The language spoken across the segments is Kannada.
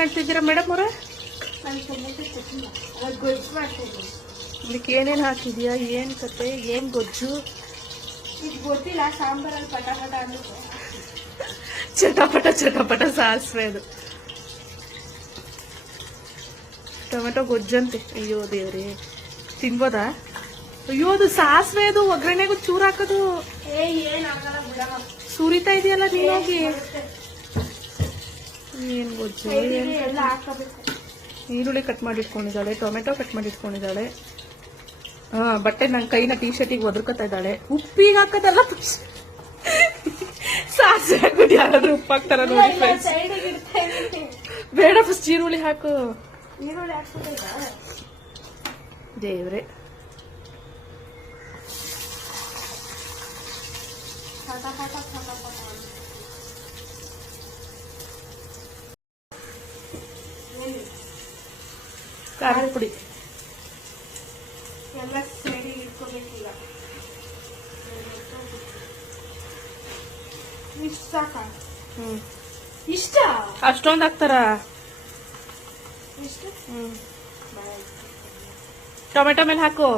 ಮಾಡ್ತಿದ್ದೀರಾ ಮೇಡಮ್ ಅವರ? ಗೊಜ್ಜು ಮಾಡ್ತಿದ್ದೀನಿ. ಇದಕ್ಕೆ ಏನೇನು ಹಾಕಿದ್ಯಾ, ಏನು ಕತೆ, ಏನು ಗೊಜ್ಜು? ಇದು ಗೊತ್ತಿಲ್ಲ, ಸಾಂಬಾರಲ್ಲಿ ಪಟಾಪಟ ಅಂದ್ಬಿಟ್ಟು ಚಟಪಟ ಚಟಪಟ ಸಾಸಿವೆ. ಅದು ಟೊಮೆಟೊ ಗೊಜ್ಜಂತೆ. ಅಯ್ಯೋ ದೇವ್ರಿ, ತಿನ್ಬೋದಾ? ಅಯ್ಯೋ ಅದು ಸಾಸಿವೆ, ಅದು ಒಗ್ಗರಣೆಗೂ ಚೂರು ಹಾಕೋದು. ಏನಾಗಲ್ಲ ಬಿಡಮ್ಮ, ಸುರಿತಾ ಇದೆಯಲ್ಲ ನೀವಾಗಿ. ಏನು ಗೊಜ್ಜು, ಎಲ್ಲ ಹಾಕಬೇಕು. ಈರುಳ್ಳಿ ಕಟ್ ಮಾಡಿ ಇಟ್ಕೊಂಡಿದ್ದಾಳೆ, ಟೊಮೆಟೊ ಕಟ್ ಮಾಡಿ ಇಟ್ಕೊಂಡಿದ್ದಾಳೆ. ಬಟ್ಟೆ ನನ್ನ ಕೈನ ಟೀ ಶರ್ಟಿಗೆ ಒದರ್ಕೊತಾ ಇದ್ದಾಳೆ. ಉಪ್ಪಿಗೆ ಹಾಕೋದಲ್ಲ, ಸಾಸಿವೆ ಹಾಕ್ಬಿಟ್ಟು ಯಾರಾದ್ರೂ ಉಪ್ಪು ಹಾಕ್ತಾರ ನೋಡಿ ಫ್ರೆಂಡ್ಸ್. ಬೇಡ, ಫಸ್ಟ್ ಈರುಳ್ಳಿ ಹಾಕು. ಈರುಳ್ಳಿ ಹಾಕ್ಬಿಟ್ಟ ದೇವ್ರೆ. ಖಾರದ ಪುಡಿ ಎಲ್ಲ ಸೈಡಿಗೆ ಇಟ್ಕೋಬೇಕೀಗ. ಇಷ್ಟ ಸಾಕ? ಇಷ್ಟ ಅಷ್ಟೊಂದು ಹಾಕ್ತಾರ? ಇಷ್ಟ. ಟೊಮೆಟೊ ಮೇಲೆ ಹಾಕು.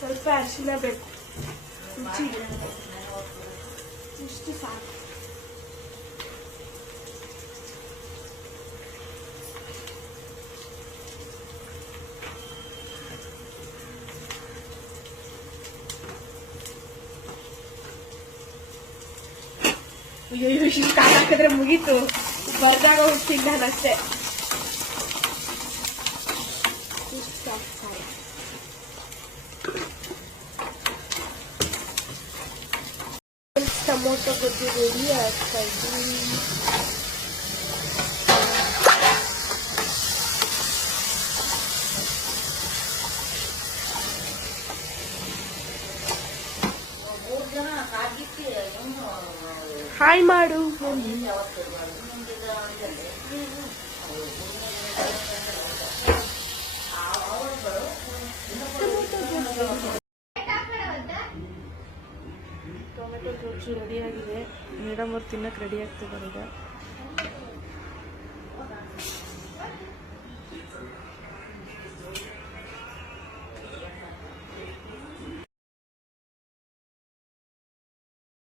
ಸ್ವಲ್ಪ ಅರಿಶಿನ ಬೇಕು ರುಚಿ. ಇಷ್ಟು ಸಾಕು. ಇಷ್ಟು ಹಾಕಿದ್ರೆ ಮುಗೀತು, ಬರ್ದಾಗ ಹೋಗ್ತೀನಿ ನಾನು ಅಷ್ಟೇ. ಟೊಮೊಟೊ ಗೊಜ್ಜು ರೆಡಿ ಆಗ್ತಾ ಇದ್ದೀನಿ. ಹಾಯ್ ಮಾಡು. ಟೊಮೆಟೊ ಗೊಜ್ಜು ರೆಡಿ ಆಗಿದೆ. ಮೇಡಮ್ ಅವ್ರು ತಿನ್ನಕ್ಕೆ ರೆಡಿ ಆಗ್ತಿದ್ದಾರೆ ಈಗ.